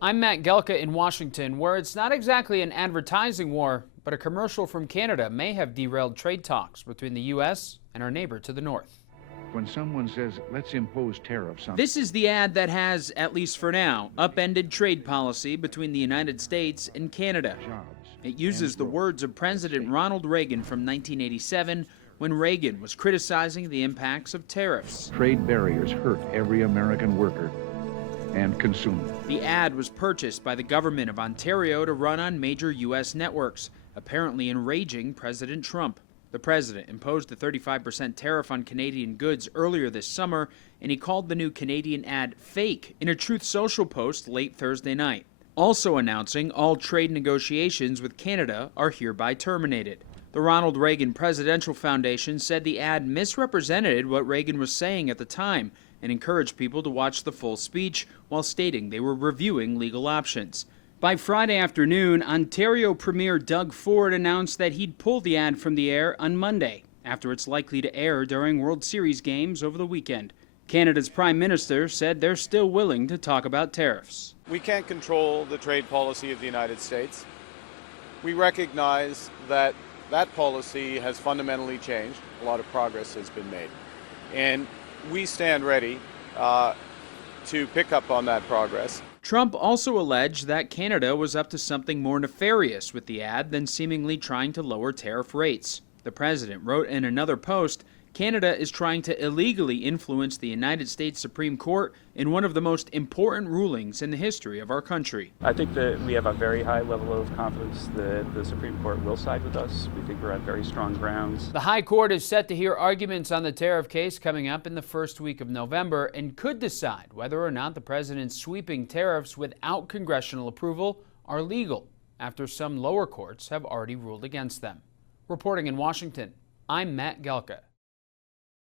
I'm Matt Gelka in Washington, where it's not exactly an advertising war, but a commercial from Canada may have derailed trade talks between the U.S. and our neighbor to the north. When someone says, let's impose tariffs on... This is the ad that has, at least for now, upended trade policy between the United States and Canada. It uses the words of President Ronald Reagan from 1987, when Reagan was criticizing the impacts of tariffs. Trade barriers hurt every American worker and consumer. The ad was purchased by the government of Ontario to run on major U.S. networks, apparently enraging President Trump. The president imposed a 35% tariff on Canadian goods earlier this summer, and he called the new Canadian ad fake in a Truth Social post late Thursday night, also announcing all trade negotiations with Canada are hereby terminated. The Ronald Reagan Presidential Foundation said the ad misrepresented what Reagan was saying at the time and encouraged people to watch the full speech while stating they were reviewing legal options. By Friday afternoon, Ontario Premier Doug Ford announced that he'd pull the ad from the air on Monday, after it's likely to air during World Series games over the weekend. Canada's Prime Minister said they're still willing to talk about tariffs. We can't control the trade policy of the United States. We recognize that that policy has fundamentally changed. A lot of progress has been made. And we stand ready to pick up on that progress. Trump also alleged that Canada was up to something more nefarious with the ad than seemingly trying to lower tariff rates. The president wrote in another post, Canada is trying to illegally influence the United States Supreme Court in one of the most important rulings in the history of our country. I think that we have a very high level of confidence that the Supreme Court will side with us. We think we're on very strong grounds. The High Court is set to hear arguments on the tariff case coming up in the first week of November and could decide whether or not the president's sweeping tariffs without congressional approval are legal, after some lower courts have already ruled against them. Reporting in Washington, I'm Matt Gelka.